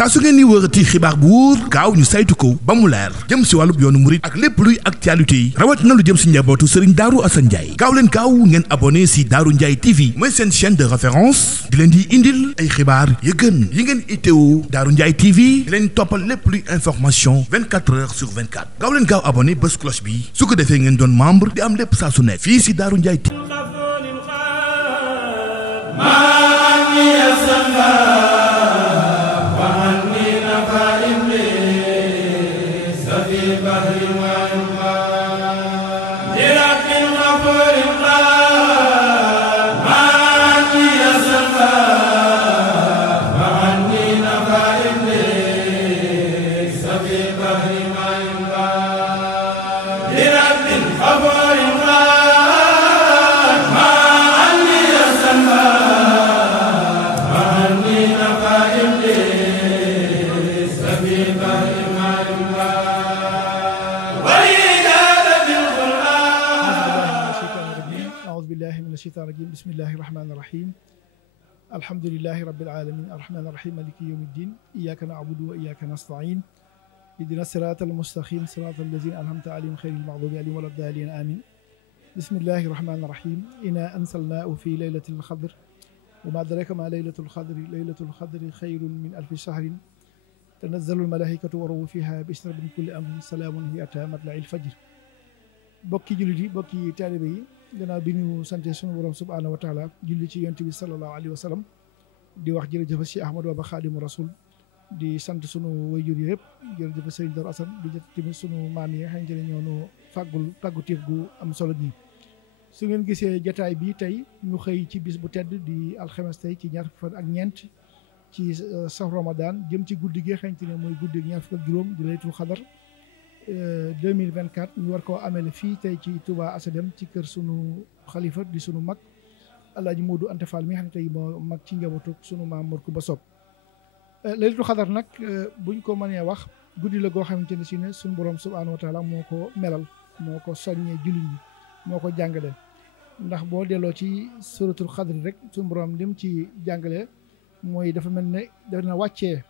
saa su ngeen ni wërati xibaar bu wóor gaaw ñu saytu ko ba mu leer jëm si wàllub yoonu murit ak lépp luy actualité yi rawat na lu jëm si njabootu Serigne Darou Assane Ndiaye gaaw leen gaaw ngeen abonné si Darou Ndiaye TV mooy seen chaîne de référence di leen di indil ay xibaar yu gën yi ngeen itteewu Darou Ndiaye TV di leen toppal lépp luy information 24 heures sur 24 gaaw leen gaaw abonné bés cloche bi su ko defee ngeen doon membre di am lépp saa su ne fii si Darou Ndiaye TV. الشيطان الرجيم بسم الله الرحمن الرحيم الحمد لله رب العالمين الرحمن الرحيم مالك يوم الدين إياك نعبد وإياك نستعين اهدنا الصراط المستقيم صراط الذين أنعمت عليهم غير المغضوب عليهم ولا الضالين آمين بسم الله الرحمن الرحيم إنا أنزلناه في ليلة القدر وما أدراك ما ليلة القدر ليلة القدر خير من ألف شهر تنزل الملائكة والروح فيها بإذن من كل أمر سلام هي حتى مطلع الفجر bokki jullit yi bokki taalibe yi gannaaw bi ñu sante sunu borom subhaanahu wa taala julli ci yonent bi sallallahu alayhi wa sallam di wax jërëjëf si Ahmadou Bamba Xaadimu Rasul di sant sunu wayjur yi yëpp jërëjëf Serigne Darou Assane di jot tamit sunu maam yi nga xamante ne ñoo nu fàggul tàgguteef gu am solo gi su ngeen gisee jataay bi tey ñu xëy ci bis bu tedd di alxames tey ci ñaar fukki fan ak ñeent ci sax Ramadan jëm ci guddi gi nga xamante ne mooy guddi ñaar fukk ak juróom di laylatul xadar 2024 ñu war koo amele fii tey ci Touba Asadem ci kër sunu xalifa di sunu mag Alaaji Modou Anta Fall mi nga xam ne tey moo mag ci njabootu sunu maam Mor Kumba Sob laylatul xadar nag buñ ko mënee wax guddi la goo xamante ne si ne sunu borom subhaanahu wa taala moo ko melal moo ko soññee jullit ñi moo ko jàngale ndax boo delloo ci suratul xadr rek sunu borom lim ci jàngale mooy dafa mel ne dafa na wàccee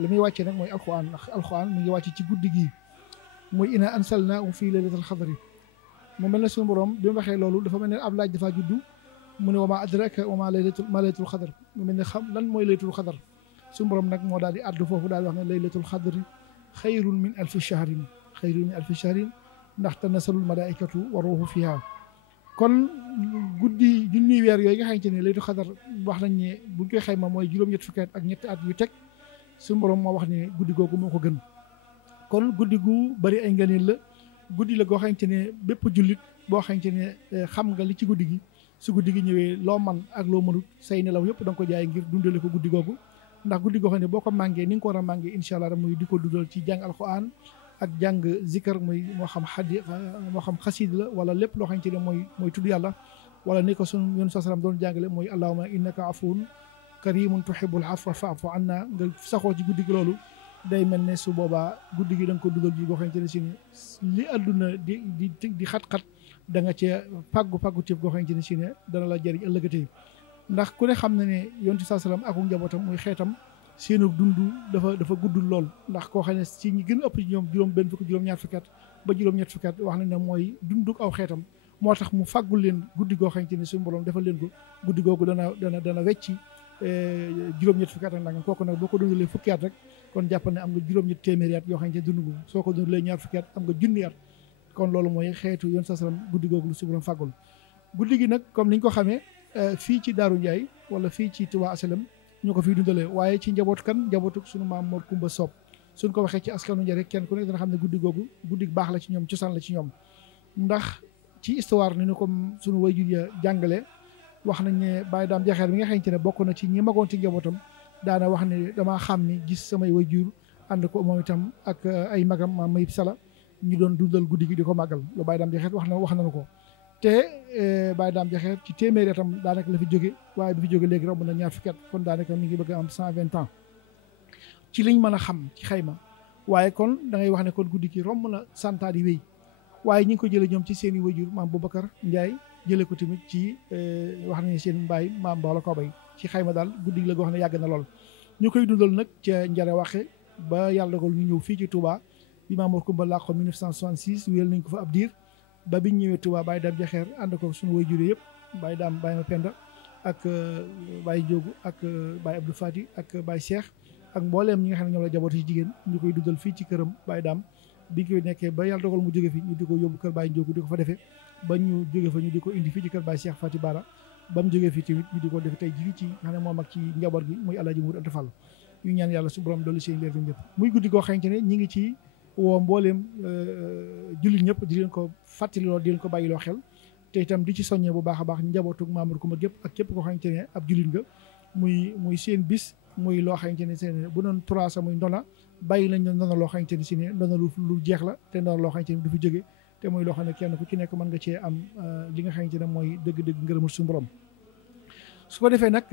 li muy wàccee nag mooy alxuraan ndax alxuraan mi ngi wàcc ci guddi gi mooy ina ansalnaahu fii laylatul xadri mu mel ne suñu borom bi mu waxee loolu dafa mel ne ab laaj dafa juddu mu ne wa maa adraaka wa maa laylatul xadr mu mel ne xam lan mooy laylatul xadr suñu borom nag moo daal di àddu foofu daal di wax ne laylatul xadri xayrun min alfi shahrin xayrun min alfi shahrin ndax tanazalul malaaikatu wa ruuhu fiha kon guddi junniy weer yooyu nga xamante ne laylatul xadr wax nañ ne buñ koy xayma mooy juróom-ñett fukki at ak ñetti at yu teg suñu borom moo wax ne guddi googu moo ko gën kon guddi gu bari ay ngëneel la guddi la goo xamante ne bépp jullit boo xamante ne xam nga li ci guddi gi su guddi gi ñëwee loo man ak loo mënut say nelaw yëpp da nga ko jaay ngir dundale ko guddi googu ndax guddi goo xam ne boo ko màngee ni nga ko war a màngee incha allah muy di ko dundal ci jàng alquran ak jàng zikar muy moo xam xasiid la wala lépp loo xamante ne mooy tudd yàlla wala ni ko sunu yoon sallam doon jàngale mooy allahumma innaka afuun karimun tuhibbul afwa fa'fu anna nga saxoo ci guddi gi loolu day mel ne su boobaa guddi gi da nga ko dugal ji boo xamante ne si li àdduna di xat-xat da nga cee pàggu téef goo xamante ne si ne dana la jëriñ ëllëgatee ndax ku ne xam na ne yonent saa salaam ak njabootam muy xeetam seenu dund dafa guddul lool ndax koo xam ne si ñi gën a ëpp ci ñoom juróom-benn fukk juróom-ñaar fukki at ba juróom-ñett fukki at wax nañ ne mooy dunduk aw xeetam moo tax mu fàggul leen guddi goo xamante ne suñu borom defal leen ko guddi googu dana wecci juróom-ñett fukki at ak nangam kooku nag boo ko dundalee fukki at rek kon jàpp ne am nga juróom-ñett téeméeri at yoo xam ne dund ko soo ko dundalee ñaar fukki at am nga junni at kon loolu mooy xeetu yoon sa salam guddi googu lu si borom fàggul guddi gi nag comme niñ ko xamee fii ci Darou Ndiaye wala fii ci Touba Asalem ñu ko fiy dundalee waaye ci njabootu sunu maam Mor Kumba Sob suñ ko waxee ci askanu Ndiaye rek kenn ku nekk dana xam ne guddi googu guddi baax la ci ñoom cosaan la ci ñoom ndax ci histoire ni ñu ko sunu wayjur ya jàngale wax nañ ne Baye Dame Jaxeer bi nga xamante ne bokk na ci ñi magoon ci njabootam daana wax ne damaa xam ni gis samay wayjur ànd ko moom itam ak ay magam maam Mayib Sala ñu doon dundal guddi gi di ko màggal lu Baye Dame Jaxeer wax nañu ko te Baye Dame Jaxeer ci téeméeri atam daanaka la fi jóge waaye bi fi jóge léegi romb na ñaar fukki at kon daanaka mi ngi bëgg am 120 ans ci liñ mën a xam ci xayma waaye kon da ngay wax ne kon guddi gi romb na santaat yi wéy waaye ñi ngi ko jëlee ñoom ci seen i wayjur maam Boubacar Ndiaye jëlee ko tamit ci wax nañu seen mbaay maam Bawla Kobay ci xayma daal guddi gi la goo xam ne yàgg na lool ñu koy dundal nag ca Njare Waxe ba yàlla dogal ñu ñëw fii ci Touba bi Maam Mor Kumba làqoo 1966 wéyal nañ ko fa ab diir ba biñ ñëwee Touba Baye Dame Jaxeer ànd ko suñu way jure yëpp Baye Dame Baye Ma Penda ak Baye Diogu ak Baye Abdou Fati ak Baye Cheikh ak mbooleem ñi nga xam ne ñoom la jaboot ci jigéen ñu koy dundal fii ci këram Baye Dame bi koy nekkee ba yàlla dogal mu jóge fi ñu di ko yóbbu kër Baye Diogu di ko fa defee ba ñu jóge fa ñu di ko indi fii ci kër Baye Cheikh Fati Bara ba mu jógee fii tamit ñu di ko def tey jii ci xam ne moom ak ci njaboot gi muy Alaaji Mour Anta Fall ñu ñaan yàlla su borom dolli seen leer ñëpp muy guddi goo xamante ne ñi ngi ci woo mbooleem jullit ñëpp di leen ko fàttali lool di leen ko bàyyiloo xel te itam di ci soññee bu baax a baax njabootu Maam Mor Kumba gépp ak képp koo xamante ne ab jullit nga muy seen bis muy loo xamante ne seen bu doon trois sa muy ndona bàyyi lañ ne ndona loo xamante ne si ne ndona lu jeex la te ndona loo xamante ne du fi jóge te muy loo xam ne kenn ku ci nekk mën nga cee am li nga xamante ne mooy dëgg-dëgg ngërëmul suñu borom su ko defee nag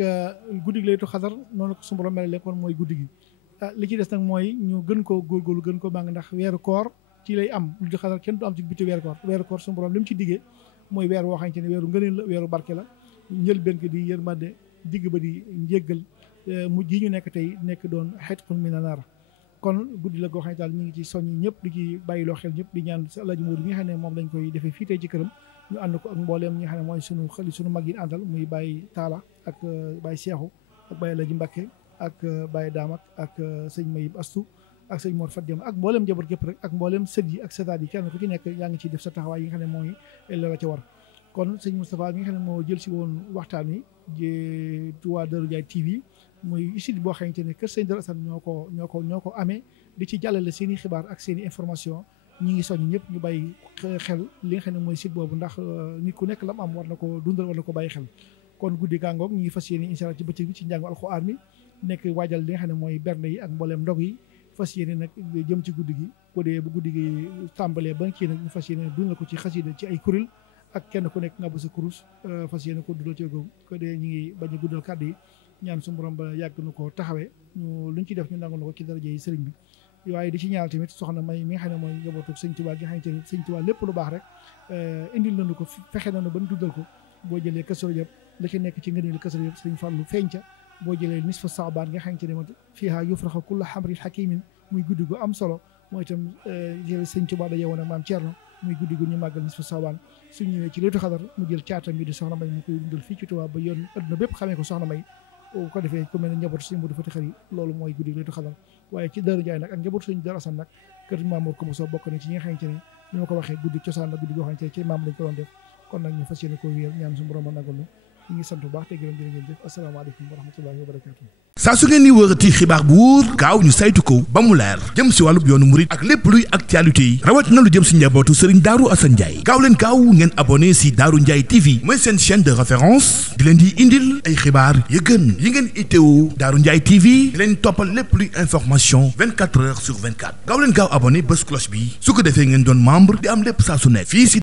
guddi gi Laylatul Qadr noonu ko suñu borom mel kon mooy guddi gi li ci des nag mooy ñu gën koo góorgóorlu gën ko bàng ndax weeru koor ci lay am Laylatul Qadr kenn du am ci biti weeru koor suñu borom li mu ci diggee mooy weer woo xamante ne weeru ngëneel la weeru barke la njëlbéen gi di yërmande digg ba di njéggal mujj yi ñu nekk tey nekk doon xetqun mina naar kon guddi la goo xam ne daal ñu ngi ci soññi ñëpp di ci bàyyiloo xel ñëpp di ñaan sa Alaaji Moodu mi nga xam ne moom lañ koy defee fii tey ci këram ñu ànd ko ak mbooleem ñi nga xam ne mooy sunu mag yi àndal muy Baye Taala ak Baye Seexu ak Baye Alaaji Mbàkke ak Baye Daamak ak sëñ Mayib Astu ak sëñ Mor Fadjama ak mbooleem njaboot gépp rek ak mbooleem sët yi ak sëtaat yi kenn ku ci nekk yaa ngi ciy def sa taxawaay yi nga xam ne mooy la ca war kon sëñ Moustapha mi nga xam ne moo jël si woon waxtaan wi ji Touba Darou Ndiaye TV muy site boo xamante ne kër sëñ Darou Assane ñoo ko amee di ci jàllale seen i xibaar ak seen i information ñi ngi soññ ñëpp ñu bàyyi xel li nga xam ne mooy site boobu ndax nit ku nekk lam am war na ko dundal war na ko bàyyi xel kon guddi gàngoog ñu ngi fas yéene incha allah ci bëccëg bi ci njàngu alxuraan mi nekk waajal li nga xam ne mooy bernde yi ak mbooleem ndog yi fas yéene nag jëm ci guddi gi bu dee bu guddi gi tàmbalee ba kii nag ñu fas yéene dundal ko ci xasida ci ay kuréel ak kenn ku nekk nga bu sa kurus fas yéene ko dundal ci googu ko dee ñu ngi bañ a guddal kàddu yi ñaan su borom ba yàgg na ko taxawee ñu luñ ci def ñu nangu na ko ci daraja yi sëriñ bi waaye di ci ñaanal tamit soxna May mi nga xam ne mooy njabootu sëñ Tuubaa gi nga xamante ne sëñ Tuubaa lépp lu baax rek indil nañu ko fexe nañu ba ñu duddal ko boo jëlee Kazu Rajab la ci nekk ci ngëneelu Kazu Rajab sëñ Fallu feeñ ca boo jëlee nisfu Saabaan nga xamante ne moom fiihaa yufraxu kullu amrin hakiimin muy guddi gu am solo mooy itam sëñ Tuubaa daje woon ak maam Thierno muy guddi gu ñu màggal nisfu Saabaan su ñëwee ci Laylatul Qadr mu jël caatam bi di soxna May mu koy dundal fii ci Tuubaa ba yoon adduna bépp xamee ko soxna May bu ko defee ku mel ne njabootu suñu Modou Fati Xari loolu mooy guddi Laylatul Qadr waaye ci Darou Ndiaye nag ak njabootu suñu Darou Assane nag kër Maam Mor Kumba Sow bokk na ci ñi nga xamante ne ni ma ko waxee guddi cosaan la guddi goo xamante ne ci maam lañ ko doon def kon nag ñu fas yéene koo wéyal ñaan suñu borom a nagul ñu ngi sant bu baax te gërëm jërë ngeen jëf asalaamaaleykum wa rahmatullahi wa barakatuh saa su ngeen di wërati xibaar bu wóor gaaw ñu saytu ko ba mu leer jëm si wàllub yoonu murit ak lépp luy actualité yi rawat na lu jëm si njabootu Serigne Darou Assane Ndiaye gaaw leen gaaw ngeen abonné si Darou Ndiaye TV mooy seen chaîne de référence di leen di indil ay xibaar yu gën yi ngeen itteewu Darou Ndiaye TV di leen toppal lépp luy information 24 heures sur 24 gaaw leen gaaw abonné bés cloche bi su ko defee ngeen doon membre di am lépp saa su nekk fii si